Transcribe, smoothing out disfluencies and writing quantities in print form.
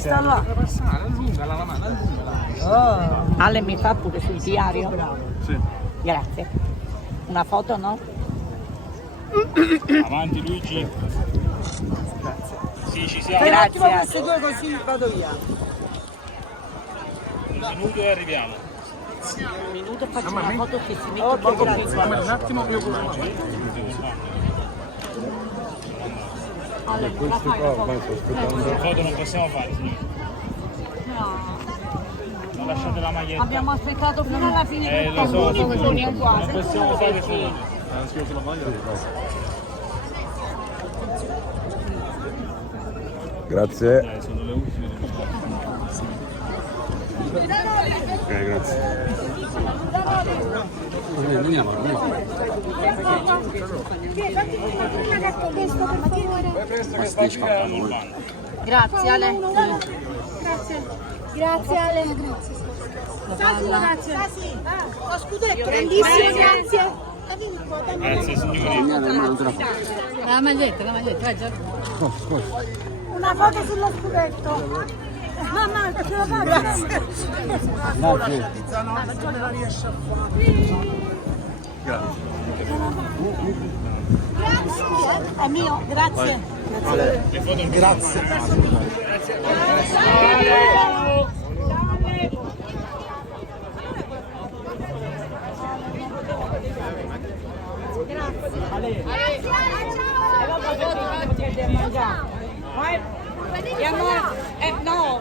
sta là. Ale mi fa pure sul diario? Sì. Grazie. Una foto no? Avanti Luigi. Sì, ci siamo. Fai un attimo Grazie. queste due così vado via. Un minuto e arriviamo. Un minuto faccio una foto che si mette poco più qua. Un attimo più con Ale, non la fai la foto? foto non possiamo fare, signore. No. Non lasciate la maglietta. Abbiamo aspettato fino alla fine per Lo so, foto, non è qua. possiamo fare foto. Grazie. Sono le ultime. Ok, grazie. Grazie Ale. Grazie Ale. Grazie. Lo scudetto, grandissimo, grazie. Grazie signori. La maglietta, vai già. Una foto sullo scudetto. Mamma, ce la fai? Grazie. Grazie. È mio, grazie. Grazie. No,